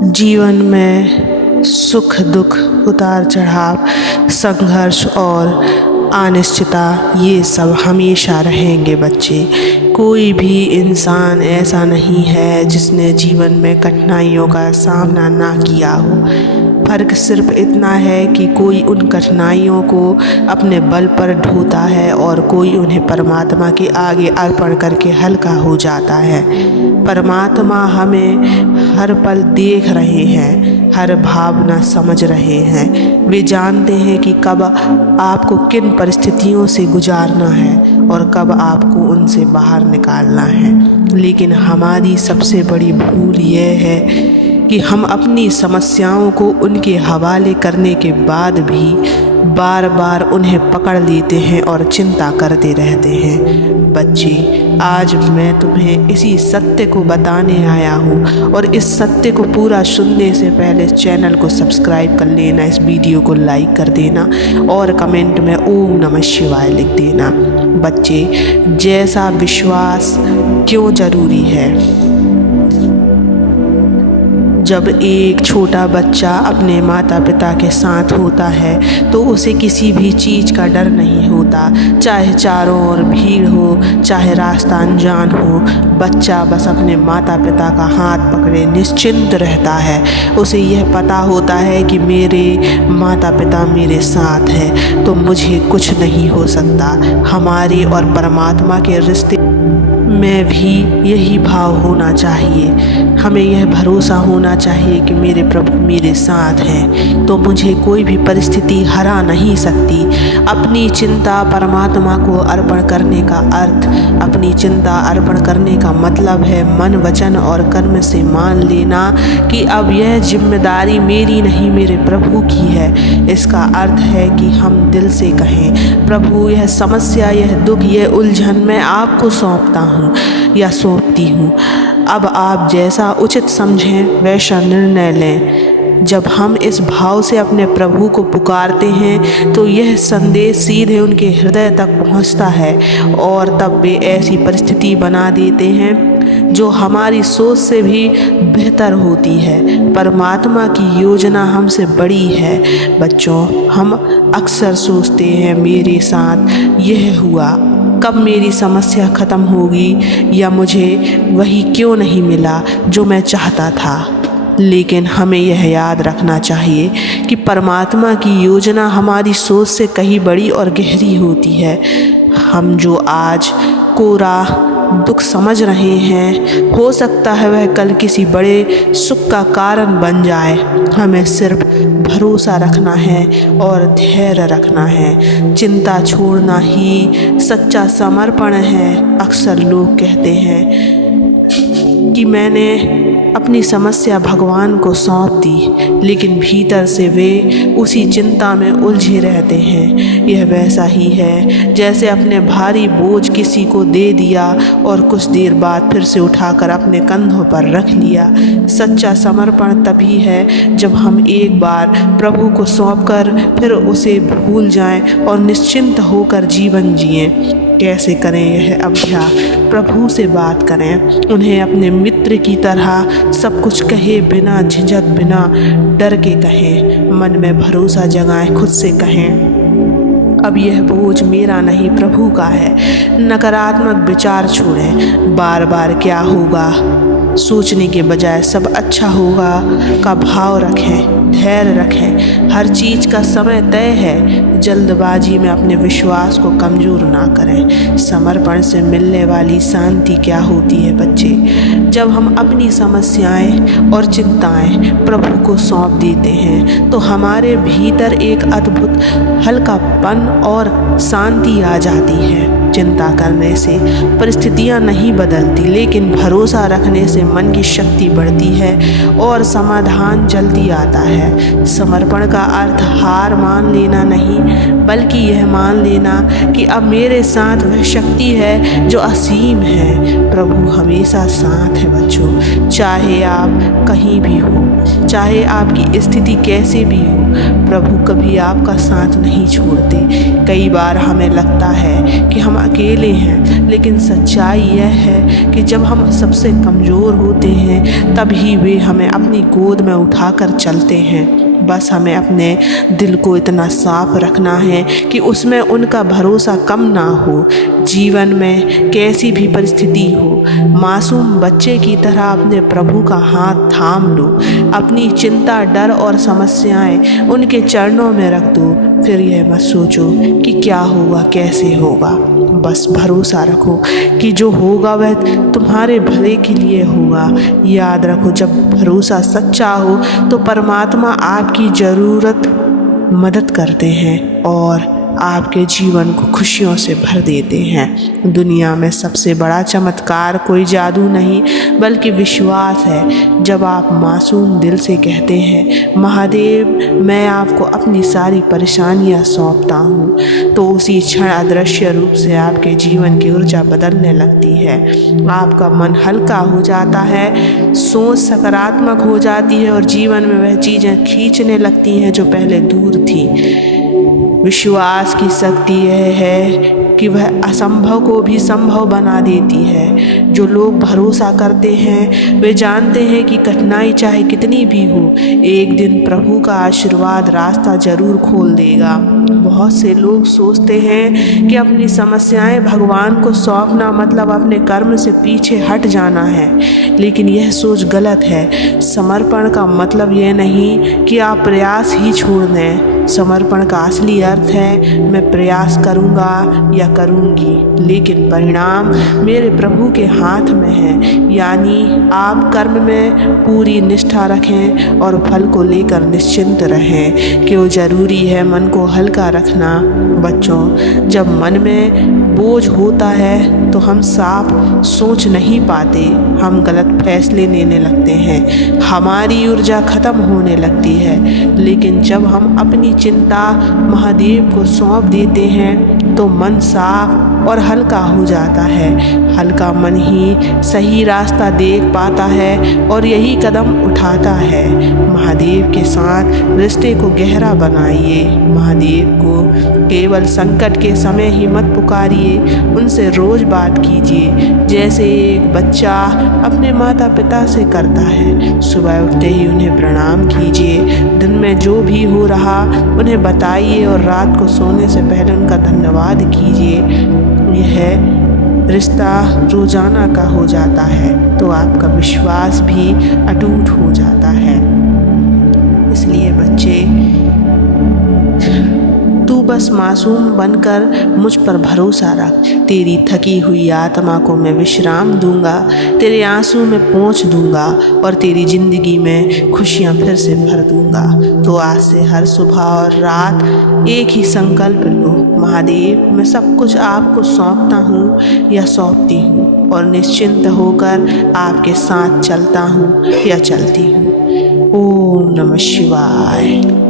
जीवन में सुख दुख, उतार चढ़ाव, संघर्ष और अनिश्चितता ये सब हमेशा रहेंगे बच्चे। कोई भी इंसान ऐसा नहीं है जिसने जीवन में कठिनाइयों का सामना ना किया हो। फ़र्क सिर्फ इतना है कि कोई उन कठिनाइयों को अपने बल पर ढोता है और कोई उन्हें परमात्मा के आगे अर्पण करके हल्का हो जाता है। परमात्मा हमें हर पल देख रहे हैं, हर भावना समझ रहे हैं। वे जानते हैं कि कब आपको किन परिस्थितियों से गुजारना है और कब आपको उनसे बाहर निकालना है। लेकिन हमारी सबसे बड़ी भूल यह है कि हम अपनी समस्याओं को उनके हवाले करने के बाद भी बार बार उन्हें पकड़ लेते हैं और चिंता करते रहते हैं। बच्चे, आज मैं तुम्हें इसी सत्य को बताने आया हूँ और इस सत्य को पूरा सुनने से पहले चैनल को सब्सक्राइब कर लेना, इस वीडियो को लाइक कर देना और कमेंट में ओम नमः शिवाय लिख देना। बच्चे, जैसा विश्वास क्यों ज़रूरी है? जब एक छोटा बच्चा अपने माता पिता के साथ होता है तो उसे किसी भी चीज़ का डर नहीं होता, चाहे चारों ओर भीड़ हो, चाहे रास्ता अनजान हो। बच्चा बस अपने माता पिता का हाथ पकड़े निश्चिंत रहता है। उसे यह पता होता है कि मेरे माता पिता मेरे साथ हैं तो मुझे कुछ नहीं हो सकता। हमारे और परमात्मा के रिश्ते में भी यही भाव होना चाहिए। हमें यह भरोसा होना चाहिए कि मेरे प्रभु मेरे साथ हैं तो मुझे कोई भी परिस्थिति हरा नहीं सकती। अपनी चिंता परमात्मा को अर्पण करने का अर्थ, अपनी चिंता अर्पण करने का मतलब है मन वचन और कर्म से मान लेना कि अब यह जिम्मेदारी मेरी नहीं मेरे प्रभु की है। इसका अर्थ है कि हम दिल से कहें, प्रभु यह समस्या, यह दुख, यह उलझन मैं आपको सौंपता हूँ या सौंपती हूँ। अब आप जैसा उचित समझें वैसा निर्णय लें। जब हम इस भाव से अपने प्रभु को पुकारते हैं तो यह संदेश सीधे उनके हृदय तक पहुंचता है और तब वे ऐसी परिस्थिति बना देते हैं जो हमारी सोच से भी बेहतर होती है। परमात्मा की योजना हमसे बड़ी है। बच्चों, हम अक्सर सोचते हैं मेरे साथ यह हुआ, कब मेरी समस्या ख़त्म होगी, या मुझे वही क्यों नहीं मिला जो मैं चाहता था। लेकिन हमें यह याद रखना चाहिए कि परमात्मा की योजना हमारी सोच से कहीं बड़ी और गहरी होती है। हम जो आज कोरा दुख समझ रहे हैं, हो सकता है वह कल किसी बड़े सुख का कारण बन जाए। हमें सिर्फ भरोसा रखना है और धैर्य रखना है। चिंता छोड़ना ही सच्चा समर्पण है। अक्सर लोग कहते हैं कि मैंने अपनी समस्या भगवान को सौंप दी, लेकिन भीतर से वे उसी चिंता में उलझे रहते हैं। यह वैसा ही है जैसे अपने भारी बोझ किसी को दे दिया और कुछ देर बाद फिर से उठाकर अपने कंधों पर रख लिया। सच्चा समर्पण तभी है जब हम एक बार प्रभु को सौंपकर फिर उसे भूल जाएं और निश्चिंत होकर जीवन जिएं। कैसे करें यह अभ्यास? प्रभु से बात करें, उन्हें अपने मित्र की तरह सब कुछ कहे, बिना झिझक बिना डर के कहें। मन में भरोसा जगाएं, खुद से कहें अब यह बोझ मेरा नहीं प्रभु का है। नकारात्मक विचार छोड़ें, बार बार क्या होगा सोचने के बजाय सब अच्छा होगा का भाव रखें। धैर्य रखें, हर चीज़ का समय तय है। जल्दबाजी में अपने विश्वास को कमज़ोर ना करें। समर्पण से मिलने वाली शांति क्या होती है बच्चे? जब हम अपनी समस्याएं और चिंताएं प्रभु को सौंप देते हैं तो हमारे भीतर एक अद्भुत हल्कापन और शांति आ जाती है। चिंता करने से परिस्थितियां नहीं बदलती, लेकिन भरोसा रखने से मन की शक्ति बढ़ती है और समाधान जल्दी आता है। समर्पण का अर्थ हार मान लेना नहीं, बल्कि यह मान लेना कि अब मेरे साथ वह शक्ति है जो असीम है। प्रभु हमेशा साथ है बच्चों, चाहे आप कहीं भी हो। चाहे आपकी स्थिति कैसे भी हो, प्रभु कभी आपका साथ नहीं छोड़ते। कई बार हमें लगता है कि हम अकेले हैं, लेकिन सच्चाई यह है कि जब हम सबसे कमज़ोर होते हैं तभी वे हमें अपनी गोद में उठाकर चलते हैं। बस हमें अपने दिल को इतना साफ रखना है कि उसमें उनका भरोसा कम ना हो। जीवन में कैसी भी परिस्थिति हो, मासूम बच्चे की तरह अपने प्रभु का हाथ थाम लो। अपनी चिंता, डर और समस्याएं उनके चरणों में रख दो। फिर यह मत सोचो कि क्या होगा, कैसे होगा। बस भरोसा रखो कि जो होगा वह तुम्हारे भले के लिए होगा। याद रखो, जब भरोसा सच्चा हो तो परमात्मा आपकी ज़रूरत मदद करते हैं और आपके जीवन को खुशियों से भर देते हैं। दुनिया में सबसे बड़ा चमत्कार कोई जादू नहीं बल्कि विश्वास है। जब आप मासूम दिल से कहते हैं, महादेव मैं आपको अपनी सारी परेशानियां सौंपता हूँ, तो उसी क्षण अदृश्य रूप से आपके जीवन की ऊर्जा बदलने लगती है। आपका मन हल्का हो जाता है, सोच सकारात्मक हो जाती है और जीवन में वह चीज़ें खींचने लगती हैं जो पहले दूर थी। विश्वास की शक्ति यह है कि वह असंभव को भी संभव बना देती है। जो लोग भरोसा करते हैं वे जानते हैं कि कठिनाई चाहे कितनी भी हो, एक दिन प्रभु का आशीर्वाद रास्ता जरूर खोल देगा। बहुत से लोग सोचते हैं कि अपनी समस्याएं भगवान को सौंपना मतलब अपने कर्म से पीछे हट जाना है, लेकिन यह सोच गलत है। समर्पण का मतलब यह नहीं कि आप प्रयास ही छोड़ दें। समर्पण का असली अर्थ है, मैं प्रयास करूँगा या करूँगी, लेकिन परिणाम मेरे प्रभु के हाथ में है। यानी आप कर्म में पूरी निष्ठा रखें और फल को लेकर निश्चिंत रहें। क्यों ज़रूरी है मन को हल्का रखना? बच्चों, जब मन में बोझ होता है तो हम साफ सोच नहीं पाते, हम गलत फैसले लेने लगते हैं, हमारी ऊर्जा खत्म होने लगती है। लेकिन जब हम अपनी चिंता महादेव को सौंप देते हैं तो मन साफ और हल्का हो जाता है। हल्का मन ही सही रास्ता देख पाता है और यही कदम उठाता है। महादेव के साथ रिश्ते को गहरा बनाइए। महादेव को केवल संकट के समय ही मत पुकारिए, उनसे रोज़ बात कीजिए जैसे एक बच्चा अपने माता पिता से करता है। सुबह उठते ही उन्हें प्रणाम कीजिए, दिन में जो भी हो रहा उन्हें बताइए और रात को सोने से पहले उनका धन्यवाद कीजिए। यह रिश्ता रोजाना का हो जाता है तो आपका विश्वास भी अटूट हो जाता है। इसलिए बच्चे, तू बस मासूम बनकर मुझ पर भरोसा रख। तेरी थकी हुई आत्मा को मैं विश्राम दूंगा, तेरे आंसू में पोंछ दूंगा और तेरी ज़िंदगी में खुशियाँ फिर से भर दूंगा। तो आज से हर सुबह और रात एक ही संकल्प लो, महादेव मैं सब कुछ आपको सौंपता हूँ या सौंपती हूँ और निश्चिंत होकर आपके साथ चलता हूँ या चलती हूँ। ओम नमः शिवाय।